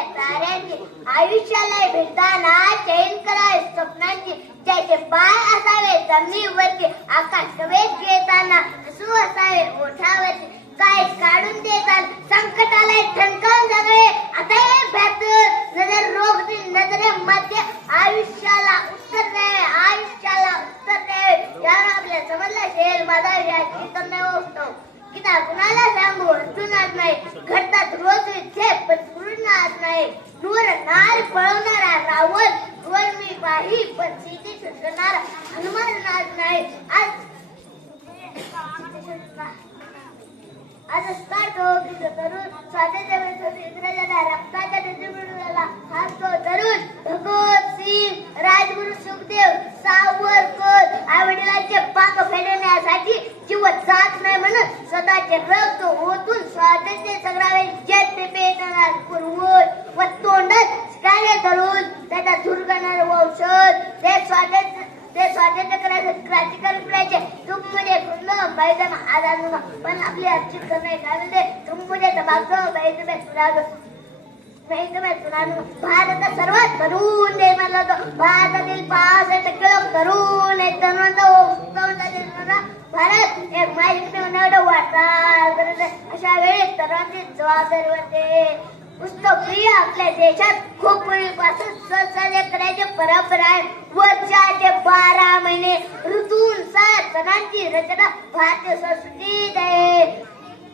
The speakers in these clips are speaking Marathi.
आहे ताऱ्यांची, आयुष्याला भेटताना चैन करावे स्वप्नांची, ज्याचे पाय असावे जमिनीवरती, आकाश कवेत घेताना हसू असावे ओठावरती, काय काढून देतात संकटाला ठणकावून जगळे, आता हे भ्यातून नजर रोखती नजरेमध्ये, आयुष्याला उत्तर नाही, आयुष्याला उत्तर नाही, यावर आपल्याला समजला शेल माझा तर नाही ओळखतो गीता कुणाला सांगू अर्जुनात नाही, घडतात रोज इथे पण पूर्णात नाही, दूर नार पळवणारा रावण वर मी पाही पण सीते सुटणारा हनुमानात नाही, आज असतो की तरुण स्वातंत्र्य इंग्रजाला रक्ताच्या डिस्ट्रीब्युटरला हात तो तरुण भगत सिंग राजगुरु सुखदेव सावरकर आईवडिलांचे पाक फेडण्यासाठी जीव जात नाही म्हणून स्वतःचे रक्त ओतून स्वातंत्र्य संग्रामात जे पेटणार पूर्वज व तोंडात कार्य करून त्याचा दुर्गणार वंशज ते स्वातंत्र्य करायचे क्रांतिकारी करायचे तुम मुझे खुदलो मैदान आजाद पण आपली अर्जित करणे काय तुम मुझे दबागो भारत सर्वात तरुण देश मानला जातो, भारतातील 65% लोक तरुण आहेत, भारत एक माहिती वाटचाल करत आहे, अशा वेळी तरुणांची जबाबदारी वाटते. पुस्तक प्रिय आपल्या देशात खूप पूर्वीपासून संसर्ग करायची परंपरा आहे. वर्षाचे 12 महिने ऋतूनुसार सणांची रचना भारतीय संस्कृतीत आहे.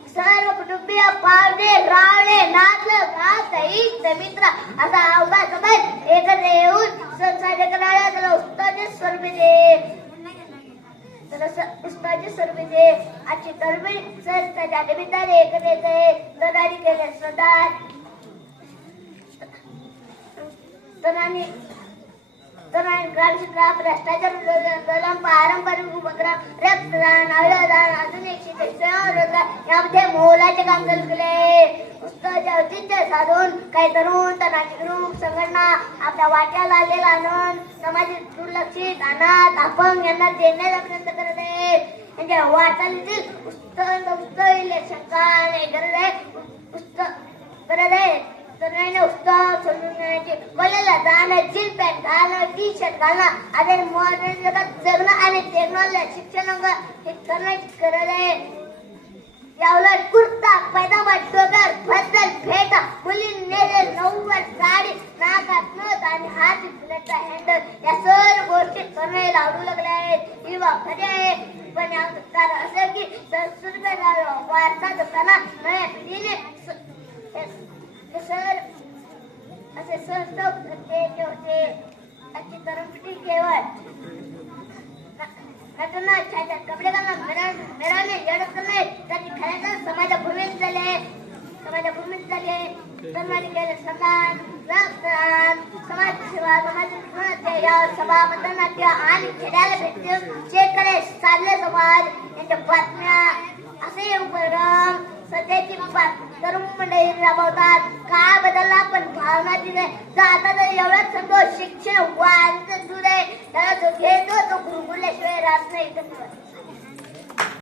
सर्व कुटुंबीय पाहुणे रावळे नातलं गात इष्ट मित्र असा अवघा समाज एकत्र येऊन संसार करायला त्याला उत्साहाचे स्वरूपी दे. आजची तरुणी संस्थाच्या निमित्ताने एकत्र येते. तरुणांनी केले स्वतः ग्रामक्षेत्रात भ्रष्टाचार विरोधात पारंपरिक उपक्रम रक्तदान अवयवदान आधुनिक शिक्षण रोजगार यामध्ये मोलाचे काम चालू केले. उत्सवाचे औचित्य साधून काही तरुण तरुणांची ग्रुप संघटना आपल्या वाट्याला आलेला आनंद समाजात दुर्लक्षित अनाथ अपंग यांना देण्याचा प्रयत्न करत आहेत. त्यांच्या वाटचालीतील उत्सव इलेक्शन गरज आहे. तरुणांनी उत्सव समजून घेण्याची कॉलेजला जाणं जीन्स पॅन्ट घालणं टी शर्ट घालणं आणि मॉडर्न जगात जगणं आणि टेक्नॉलॉजी शिक्षण हे करण्याची गरज आहे. याउलट कुर्ता पैजामा डोगर बद्दल फेटा मुलींनी नऊवारी साडी नाकात नथ आणि हात बुलेटचा हँडल या सर्व गोष्टी करायला आवडू लागल्या आहेत. ही खरी आहे पण याचं कारण असं की संस्कृतीचा वारसा जपताना नव्या पिढीने असे संस्था होते. आजची तरुण पिढी केवळ कपडे घालणं मेळाने येडत नाही तर ती खऱ्याच समाजाभूमीत झाले. तरुणांनी केले सन्मान रक्तदान समाजसेवा समाज यावर सभा मतदानाट्य आणि खेड्याला भेटून शेतकरी साधले समाज यांच्या बातम्या असे उपक्रम सध्याची तरुण मंडळी राबवतात. काळ बदलला पण भावना दिली आता तर एवढाच संतोष शिक्षण वाढत दूर आहे त्याला जो घेतो तो गुरुकुल्याशिवाय राहत नाही.